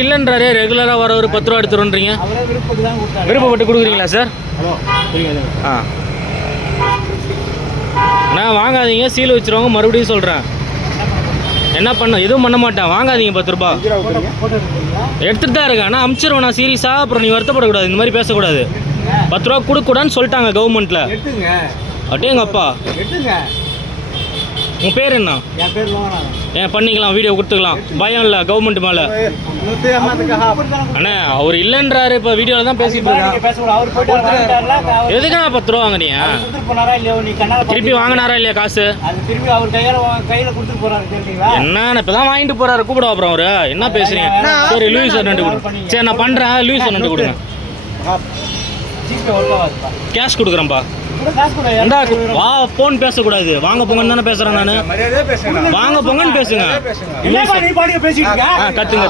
இல்லைன்றாரு ரெகுலராக வர ஒரு 10 ரூபா எடுத்துருன்றீங்க. விருப்பப்பட்டு கொடுக்குறீங்களா சார்? ஆ அண்ணா வாங்காதீங்க, சீல் வச்சுருவாங்க. மறுபடியும் சொல்கிறேன், என்ன பண்ண எதுவும் பண்ண மாட்டேன். வாங்காதீங்க 10 ரூபா எடுத்துகிட்டு தான் இருக்கேன். ஆனால் அமுச்சிருவேன் நான் சீரியஸாக. அப்புறம் நீ வருத்தப்படக்கூடாது, இந்த மாதிரி பேசக்கூடாது. 10 ரூபா கொடுக்கூடாதுன்னு சொல்லிட்டாங்க கவர்மெண்ட்டில். அட்டே எங்கள் அப்பா. உங்கள் பேர் என்ன? என் பேர் ஏன் பண்ணிக்கலாம், வீடியோ கொடுத்துக்கலாம், பயம் இல்லை கவர்மெண்ட் மேலே. அண்ணா அவர் இல்லைன்றாரு, இப்போ வீடியோவில் தான் பேசிட்டு இருக்காங்க. எதுக்குண்ணா 10 ரூபா வாங்குறீங்க? திருப்பி வாங்கினாரா இல்லையா காசு? என்ன இப்போ தான் வாங்கிட்டு போறாரு, கூப்பிட அப்புறம் அவரு என்ன பேசுறீங்க? சரி லூயிஸ் ஒரு 2 கொடுங்க. சரி நான் பண்ணுறேன், லூயிஸ் ஒரு 2 கொடுங்க. கேஷ் கொடுக்குறேன்ப்பா. இந்தா வா, போன் பேசக்கூடாது. வாங்க போங்கன்னு தானே பேசுறேன் நான். வாங்க போங்கன்னு பேசுங்க. கத்துங்க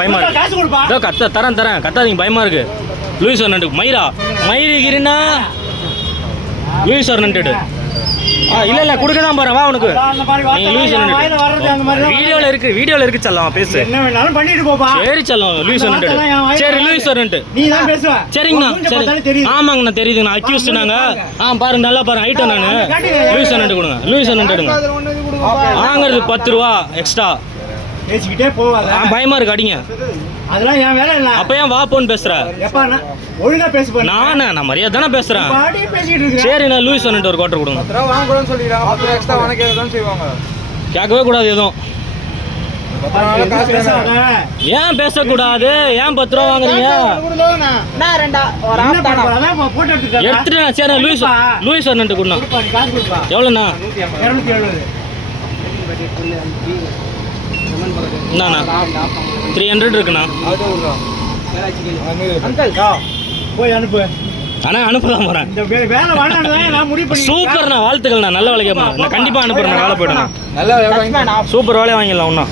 பயமா இருக்கு. தரேன் கத்தாதீங்க, பயமா இருக்கு. லூயிஸ் ஒரு 2 மயிரா மயிரிகிரினா லூயிஸ் ஒரு 2 இல்ல கொடுக்க தான் போறேன். வா உனக்கு நீ லூயிஸ் வீடியோல இருக்கு செல்லம் பேசு. என்ன வேணாலும் பண்ணிட்டு போப்பா. சரி செல்லம் லூயிஸ் 2. சரி லூயிஸ் 2. நீ தான் பேசுவ. சரிங்கண்ணா சரி. ஆமாங்கண்ணா தெரியுதுண்ணா, அக்யூஸ்ட் நாங்க. பாருங்க நல்லா பாருங்க, ஐட்டம் நானு. லூயிஸ் 2 கொடுங்க, லூயிஸ் 2 எடுங்க. வாங்குறது 10 ரூபா எக்ஸ்ட்ரா. பேசிக்கிட்டே போவாத. பயமா இருக்கு, அடிங்க. அதெல்லாம் என் வேலை இல்ல. அப்ப ஏன் வா போன் பேசுற? எப்பா ஒழுங்கா பேசு போற. நான் மரியாதை தானே பேசுறேன். பாடி பேசிட்டு இருக்கேன். சரி நான் லூயிஸ் 2 ஒரு குவார்ட்டர் கொடுங்க. 10 ரூபா வாங்க கூடாதுன்னு சொல்லிடுறா. 10 ரூபா எக்ஸ்ட்ரா வாங்க கேட்கதான் செய்வாங்க. கேட்கவே கூடாது எதுவும். ஏன் பேசக்கூடாது? ஏன் 10 ரூபா வாங்குறீங்க? எடுத்துட்டு சரி லூயிஸ் 2 கொடுண்ணா. எவ்வளோண்ணா? 300 இருக்குண்ணா. போய் அனுப்பு. அண்ணா அனுப்பதான் போறேன். இந்த வேலை வாங்கினா நான் முடிவு பண்ணி. சூப்பர்ண்ணா, வாழ்த்துக்கள்ண்ணா. நல்ல வேலைக்கு நான் கண்டிப்பா அனுப்புறேன். வேலை போயிடுண்ணா. சூப்பர் வேலையை வாங்கிடலாம் ஒன்றா.